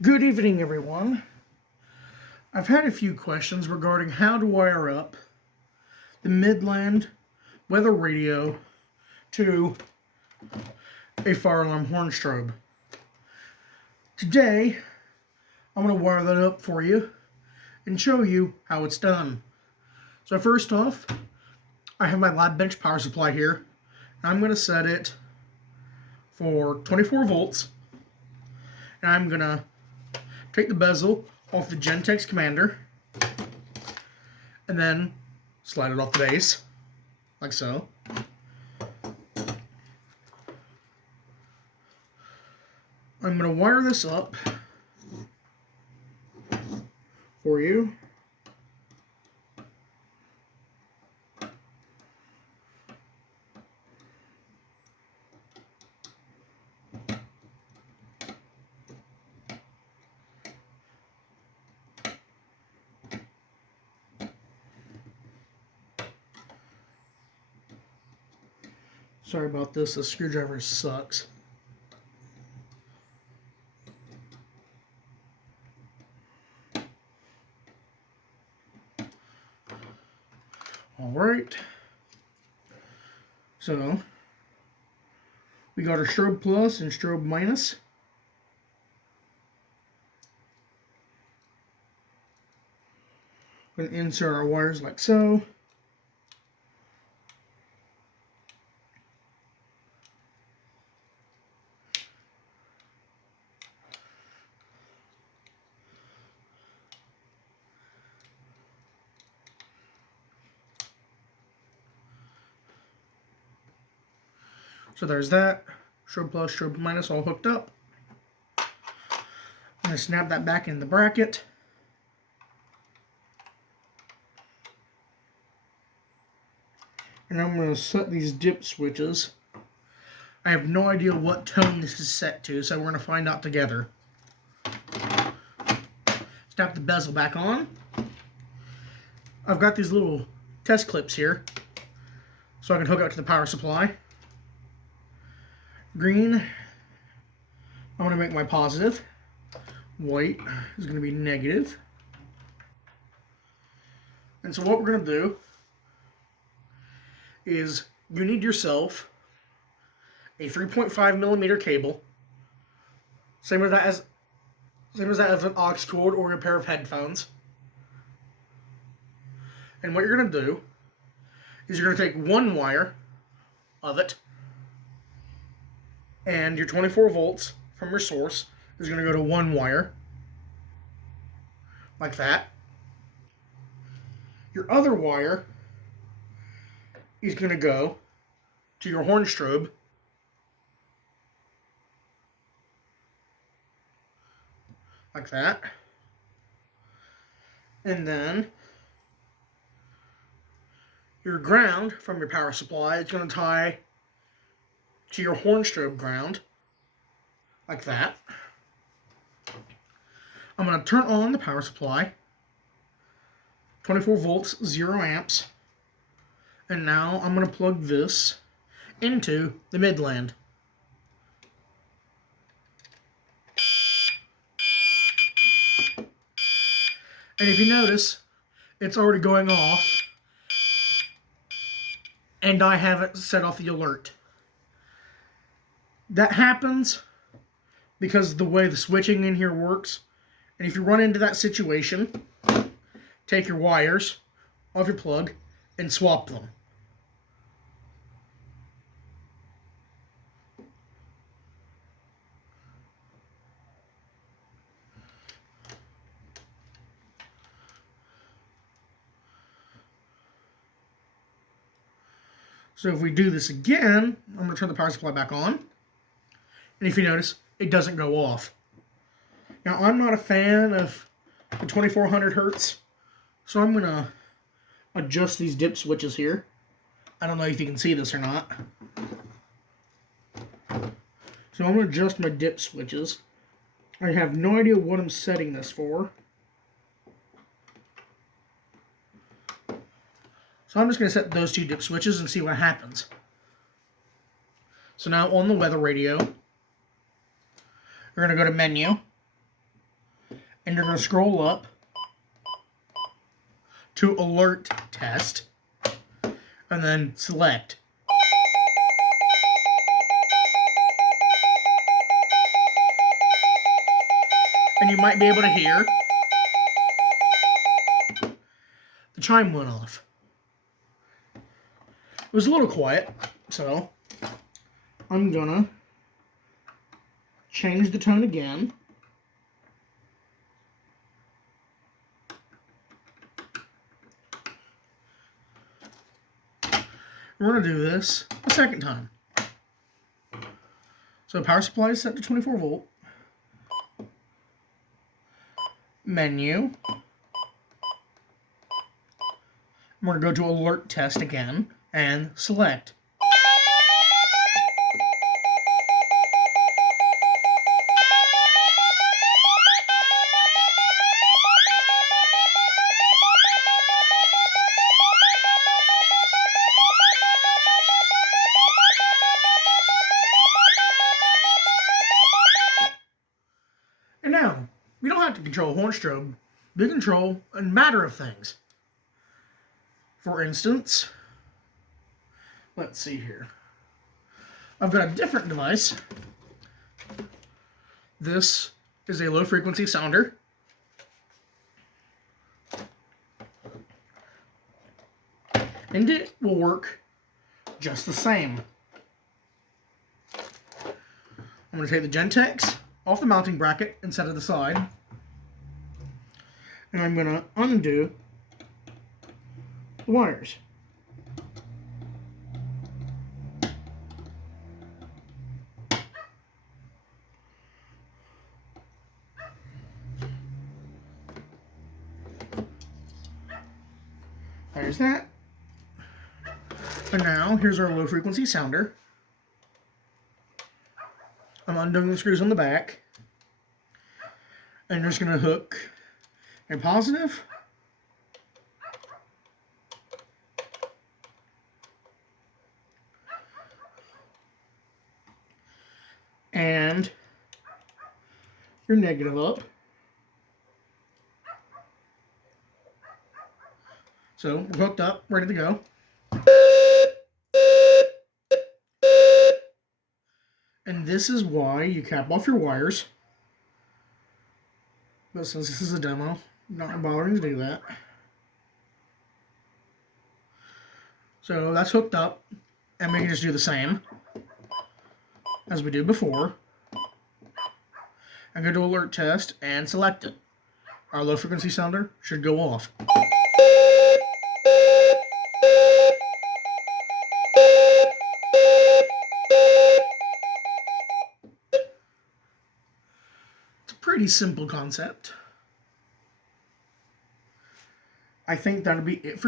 Good evening, everyone. I've had a few questions regarding how to wire up the Midland weather radio to a fire alarm horn strobe. Today, I'm going to wire that up for you and show you how it's done. So first off, I have my lab bench power supply here. I'm going to set it for 24 volts. And I'm going to take the bezel off the Gentex Commander and then slide it off the base, like so. I'm going to wire this up for you. Sorry about this, the screwdriver sucks. Alright, so we got our strobe plus and strobe minus. We're going to insert our wires like so. So there's that, strobe plus, strobe minus all hooked up. I'm going to snap that back in the bracket. And I'm going to set these dip switches. I have no idea what tone this is set to, so we're going to find out together. Snap the bezel back on. I've got these little test clips here, so I can hook up to the power supply. Green, I want to make my positive. White is going to be negative. And so what we're going to do is you need yourself a 3.5 millimeter cable, same as that as an aux cord or a pair of headphones. And what you're going to do is you're going to take one wire of it, and your 24 volts from your source is going to go to one wire, like that. Your other wire is going to go to your horn strobe, like that. And then your ground from your power supply is going to tie to your horn strobe ground, like that. I'm going to turn on the power supply, 24 volts, 0 amps, and now I'm going to plug this into the Midland. And if you notice, it's already going off, and I haven't set off the alert. That happens because of the way the switching in here works. And if you run into that situation, take your wires off your plug and swap them. So if we do this again, I'm going to turn the power supply back on. And if you notice, it doesn't go off. Now, I'm not a fan of the 2400 hertz, so I'm going to adjust these dip switches here. I don't know if you can see this or not. So I'm going to adjust my dip switches. I have no idea what I'm setting this for. So I'm just going to set those two dip switches and see what happens. So now on the weather radio, we're going to go to menu, and you're going to scroll up to alert test, and then select. And you might be able to hear the chime went off. It was a little quiet, so I'm gonna change the tone again. We're gonna do this a second time. So power supply is set to 24 volt. Menu. We're going to go to alert test again and select. And now, we don't have to control horn strobe. We control a matter of things. For instance, let's see here. I've got a different device. This is a low frequency sounder. And it will work just the same. I'm going to take the Gentex off the mounting bracket and set it aside. And I'm going to undo the wires. There's that. And now, here's our low frequency sounder. I'm undoing the screws on the back. And just going to hook a positive and your negative up. So we're hooked up, ready to go. And this is why you cap off your wires. But since this is a demo, I'm not bothering to do that. So that's hooked up, and we can just do the same as we did before. I'm going to alert test and select it. Our low frequency sounder should go off. It's a pretty simple concept. I think that'll be it for